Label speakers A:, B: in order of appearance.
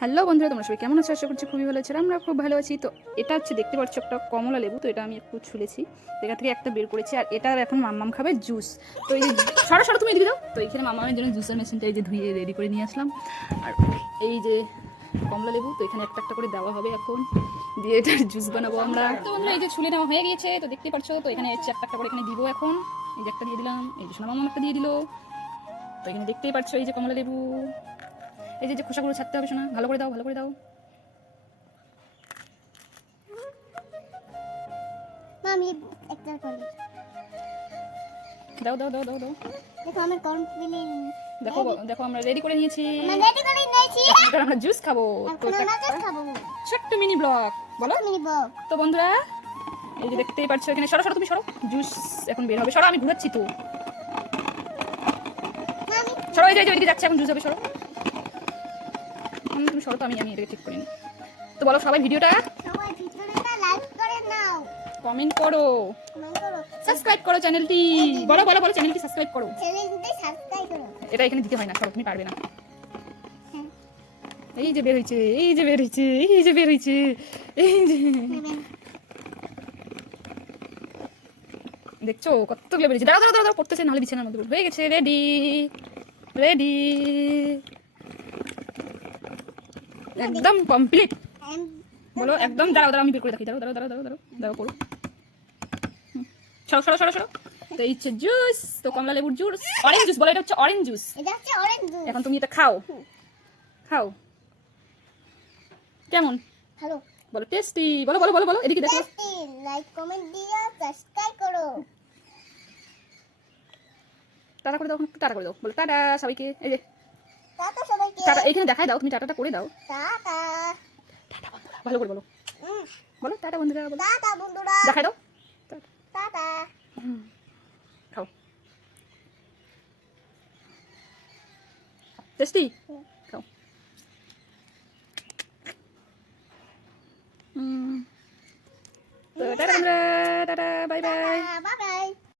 A: Hello বন্ধুরা, তোমরা সবাই কেমন আছো? আশা করছি খুবই ভালো আছে আমরা খুব ভালো আছি। তো এটা হচ্ছে দেখতে পাচ্ছ একটা কমলা লেবু, তো এটা আমি একটু ছুলেছি। এখান থেকে একটা বের করেছি আর এটার এখন মাম্মাম খাবে জুস। তো এই যে সারা সারা, তুমি এদিকে দাও তো এখানে মাম্মামের জন্য জুসের মেশিনটা এই যে ধুয়ে রেডি করে নিয়ে আসলাম। আর এই যে কমলা লেবু, তো এখানে একটা একটা করে দেওয়া হবে এখন। দিয়ে এটার জুস বানাবো আমরা। তো বন্ধুরা, এই যে ছুলে নেওয়া হয়ে গিয়েছে, তো দেখতে পাচ্ছ, তো এখানে একটা একটা করে এখানে দিব এখন। এই যে একটা দিয়ে দিলাম, এই যে সোনা মাম্মাম একটা দিয়ে দিল। তো এখানে দেখতেই পাচ্ছ এই যে কমলা লেবু। এই যে যে খোসাগুলো ছাড়তে হবে শোনা ভালো করে দাও ভালো করে দাও।
B: মামি একটা করি
A: দাও দাও দাও দাও দাও।
B: দেখো আমার কমপ্লিট
A: দেখো দেখো আমরা রেডি করে নিয়েছি।
B: আমি রেডি করে নিয়েছি।
A: এবার আমরা জুস খাব। তো
B: এখন
A: ছোট্ট মিনি ব্লগ বলো।
B: মিনি বক
A: তো বন্ধুরা এই যে দেখতেই পাচ্ছ এখানে সরো সরো তুমি সরো। জুস এখন বের হবে। সরো আমি ঘুরাচ্ছি তো। সরো এই যে এই যে ওইদিকে যাচ্ছে এখন জুস হবে সরো। হুম, তুমি সরো তো আমি আমি এটাকে ঠিক করে নিই তো বলো সবাই ভিডিওটা
B: সবাই ভিডিওটা লাইক করে নাও।
A: কমেন্ট করো। সাবস্ক্রাইব করো চ্যানেলটি। বলো বলো বলো চ্যানেলটি সাবস্ক্রাইব করো।
B: চ্যানেলটি সাবস্ক্রাইব করো।
A: এটা এখানে দিতে হয় না সরো তুমি পারবে না।
B: হ্যাঁ।
A: এই যে বের হয়েছে এই যে বের হয়েছে এই যে বের হয়েছে এই যে দেখছ কতগুলো বেরিয়েছে দাঁড়াও দাঁড়াও দাঁড়াও পড়তেছে নাহলে বিছানার মধ্যে। হয়ে গেছে রেডি রেডি একদম কমপ্লিট বলো একদম দাঁড়াও দাঁড়াও আমি বের করে দেখি দাঁড়াও দাঁড়াও দাঁড়াও দাঁড়াও দাঁড়াও করো। সরো সরো সরো সরো। তো এই হচ্ছে জুস তো কমলা লেবুর জুস অরেঞ্জ জুস বলো এটা হচ্ছে অরেঞ্জ জুস এখন তুমি এটা খাও। খাও। কেমন?
B: হ্যালো
A: বলো টেস্টি বলো বলো বলো বলো এদিকে দেখো।
B: লাইক কমেন্ট দিয়ে সাবস্ক্রাইব করো।
A: টাটা করে দাও টাটা করে দাও। বলো টাটা সবাইকে। এই যে
B: টাটা সবাইকে।
A: টাটা এইখানে দেখাই দাও তুমি টাটাটা করে দাও।
B: টাটা।
A: টাটা বন্ধুরা ভালো করে বলো। বলো টাটা বন্ধুরা বলো।
B: টাটা বন্ধুরা।
A: দেখাই দাও। টাটা। খাও। টেস্টি? খাও। তো টাটা বন্ধুরা টাটা বাই বাই।